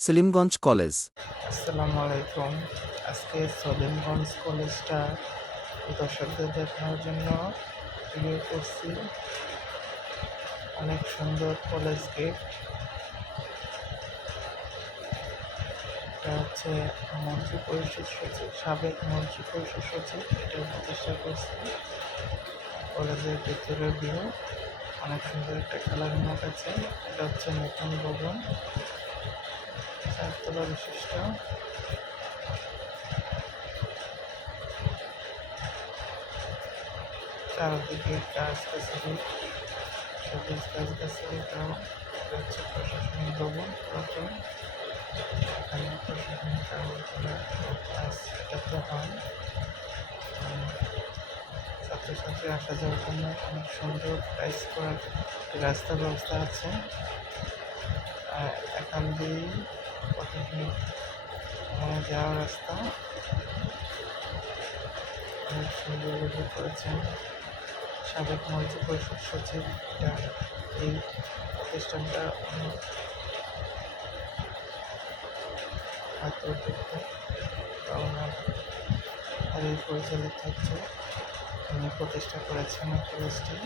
সেলিমগঞ্জ college. আসসালামু আলাইকুম। আজকে সলিমগঞ্জ কলেজটা দর্শকদের দেখানোর জন্য ভিডিও করছি। অনেক সুন্দর কলেজ গেট। এটা হচ্ছে মন্ত্রী পরিষদ সচিব, সাবেক মন্ত্রী পরিষদ সচিব এটা প্রতিষ্ঠা করছে। কলেজের ভিতরের ভিউ অনেক সুন্দর একটা খেলার মাঠ আছে। এটা হচ্ছে নতুন ভবন, 4 তলা বিশিষ্ট। চারদিকে গাছগাছালি, সবুজ গাছগাছালিটাও। এটা হচ্ছে প্রশাসনিক ভবন পুরাতন। এখানে প্রশাসনিক কাগজপত্রের কাজ এটাতে হয়। ছাত্রছাত্রী আসা যাওয়ার জন্য অনেক সুন্দর টাইস করার রাস্তার ব্যবস্থা আছে। এখান দিয়েই প্রতিদিন যাওয়ার রাস্তা অনেক সুন্দরভাবে করেছেন সাবেক মন্ত্রী পরিষদ সচিব। এই প্রতিষ্ঠানটা অনেক আত্মযোগ্য পরিচালিত হচ্ছে। উনি প্রতিষ্ঠা করেছেন এই কলেজটি।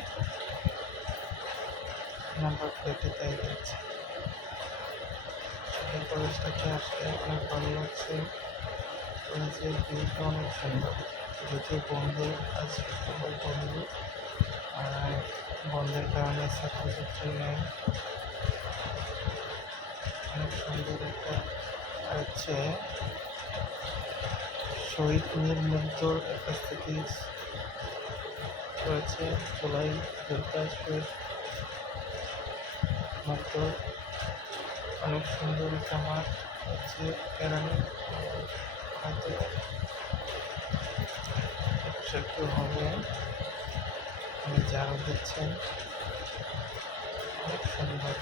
নাম্বার প্লেটে তাই দিচ্ছে। এই কলেজটাকে আসলে অনেক ভালো লাগছে। কলেজের ভিউটা অনেক সুন্দর, যদিও বন্ধ আজ সবাই বন্ধ, আর বন্ধের কারণে ছাত্রছাত্রী নেই। অনেক সুন্দর একটা হচ্ছে শহীদ মীর মুগ্ধর একটা স্থিতি রয়েছে। জুলাই যোদ্ধা শহীদ মুগ্ধ। অনেক সুন্দর একটা মাঠ হচ্ছে কেরানি, হয়তো একটু হবে যারা দিচ্ছেন। অনেক সুন্দর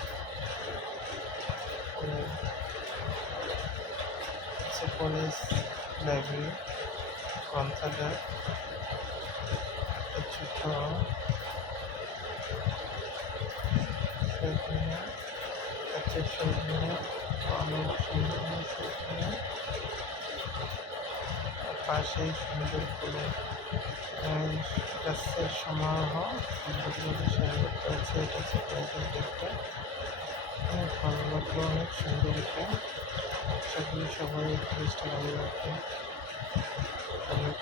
হচ্ছে কলেজ লাইব্রেরি, গ্রন্থাগার, একটা ছোট অনেক সুন্দর পাশেই সুন্দর করে গাছের সমারোহ সুন্দরভাবে শেয়ার করতে হচ্ছে। এটা হচ্ছে কলেজের গেটটা। অনেক ভালো লাগলো, অনেক সুন্দর এটা। আশা করি সবাই এই কলেজটা ভালো লাগবে। সবাই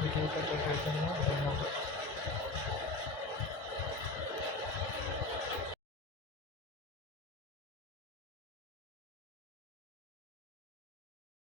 ভিডিওটা দেখার জন্য ধন্যবাদ।